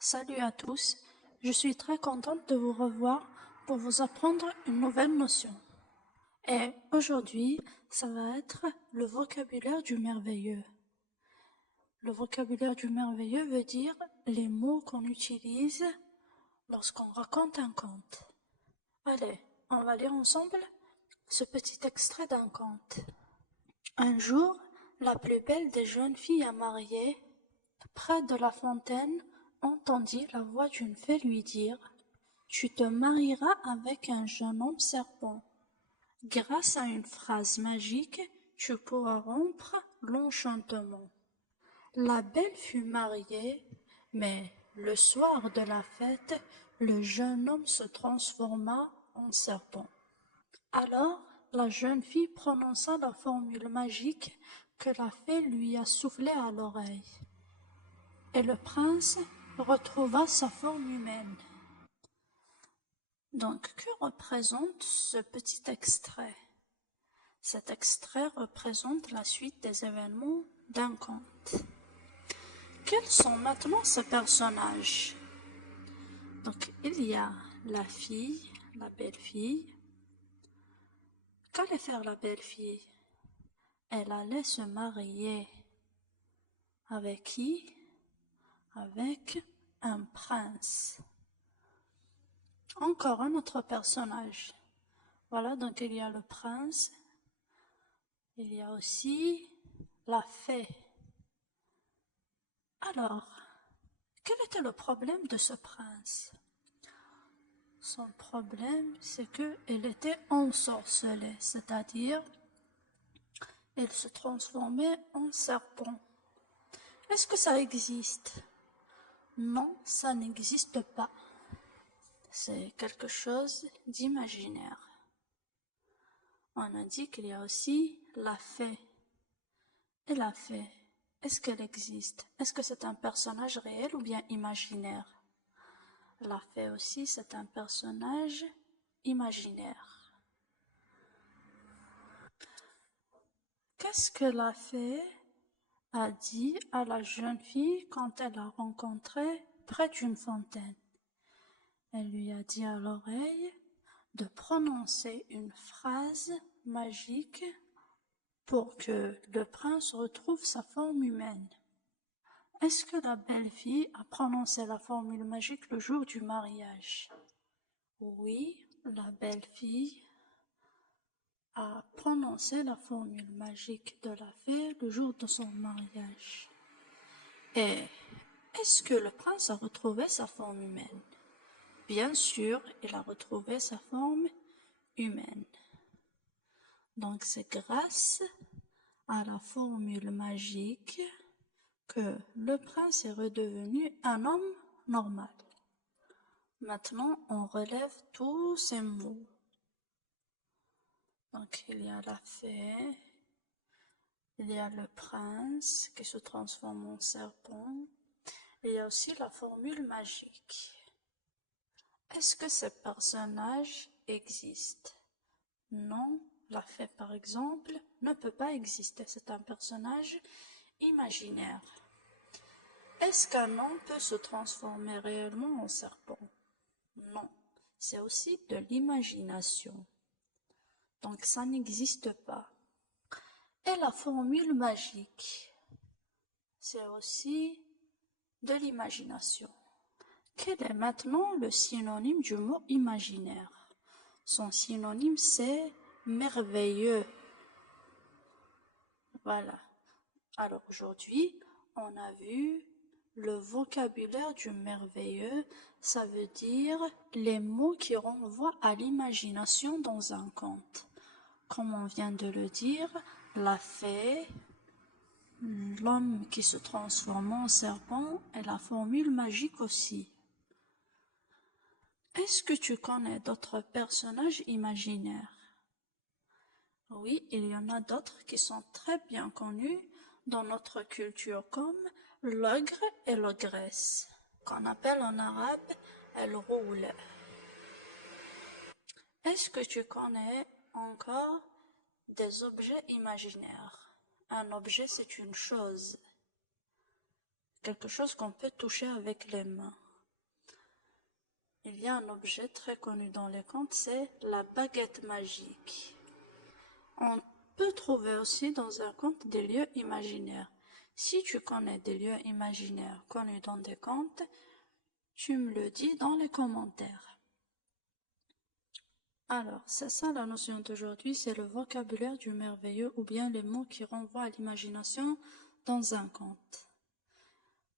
Salut à tous, je suis très contente de vous revoir pour vous apprendre une nouvelle notion. Et aujourd'hui, ça va être le vocabulaire du merveilleux. Le vocabulaire du merveilleux veut dire les mots qu'on utilise lorsqu'on raconte un conte. Allez, on va lire ensemble ce petit extrait d'un conte. Un jour, la plus belle des jeunes filles à marier, près de la fontaine, entendit la voix d'une fée lui dire « Tu te marieras avec un jeune homme serpent. Grâce à une phrase magique, tu pourras rompre l'enchantement. » La belle fut mariée, mais le soir de la fête, le jeune homme se transforma en serpent. Alors, la jeune fille prononça la formule magique que la fée lui a soufflée à l'oreille. Et le prince retrouva sa forme humaine. Donc, que représente ce petit extrait? Cet extrait représente la suite des événements d'un conte. Quels sont maintenant ces personnages? Donc, il y a la fille, la belle fille. Qu'allait faire la belle fille? Elle allait se marier. Avec qui? Avec un prince. Encore un autre personnage. Voilà, donc il y a le prince, il y a aussi la fée. Alors, quel était le problème de ce prince? Son problème, c'est qu'il était ensorcelé, c'est-à-dire, il se transformait en serpent. Est-ce que ça existe? Non, ça n'existe pas. C'est quelque chose d'imaginaire. On a dit qu'il y a aussi la fée. Et la fée, est-ce qu'elle existe? Est-ce que c'est un personnage réel ou bien imaginaire? La fée aussi, c'est un personnage imaginaire. Qu'est-ce que la fée a dit à la jeune fille quand elle l'a rencontrée près d'une fontaine? Elle lui a dit à l'oreille de prononcer une phrase magique pour que le prince retrouve sa forme humaine. Est-ce que la belle fille a prononcé la formule magique le jour du mariage? Oui, la belle fille a prononcé la formule magique de la fée le jour de son mariage. Et est-ce que le prince a retrouvé sa forme humaine? Bien sûr, il a retrouvé sa forme humaine. Donc c'est grâce à la formule magique que le prince est redevenu un homme normal. Maintenant, on relève tous ces mots. Donc, il y a la fée, il y a le prince qui se transforme en serpent, il y a aussi la formule magique. Est-ce que ces personnages existent? Non, la fée, par exemple, ne peut pas exister. C'est un personnage imaginaire. Est-ce qu'un homme peut se transformer réellement en serpent? Non, c'est aussi de l'imagination. Donc ça n'existe pas. Et la formule magique, c'est aussi de l'imagination. Quel est maintenant le synonyme du mot imaginaire? Son synonyme, c'est merveilleux. Voilà. Alors aujourd'hui, on a vu le vocabulaire du merveilleux, ça veut dire les mots qui renvoient à l'imagination dans un conte. Comme on vient de le dire, la fée, l'homme qui se transforme en serpent et la formule magique aussi. Est-ce que tu connais d'autres personnages imaginaires? Oui, il y en a d'autres qui sont très bien connus dans notre culture comme l'ogre et l'ogresse, qu'on appelle en arabe el-roule. Est-ce que tu connais encore des objets imaginaires? Un objet, c'est une chose, quelque chose qu'on peut toucher avec les mains. il y a un objet très connu dans les contes, c'est la baguette magique. On peut trouver aussi dans un conte des lieux imaginaires. Si tu connais des lieux imaginaires connus dans des contes, tu me le dis dans les commentaires. Alors, c'est ça la notion d'aujourd'hui, c'est le vocabulaire du merveilleux ou bien les mots qui renvoient à l'imagination dans un conte.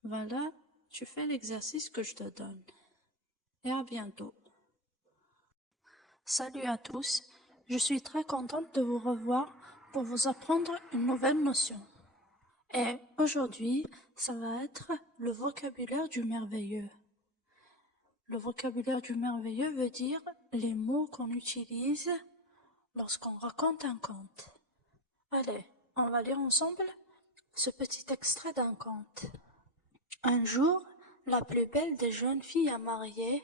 Voilà, tu fais l'exercice que je te donne. Et à bientôt. Salut à tous, je suis très contente de vous revoir pour vous apprendre une nouvelle notion. Et aujourd'hui, ça va être le vocabulaire du merveilleux. Le vocabulaire du merveilleux veut dire les mots qu'on utilise lorsqu'on raconte un conte. Allez, on va lire ensemble ce petit extrait d'un conte. Un jour, la plus belle des jeunes filles à marier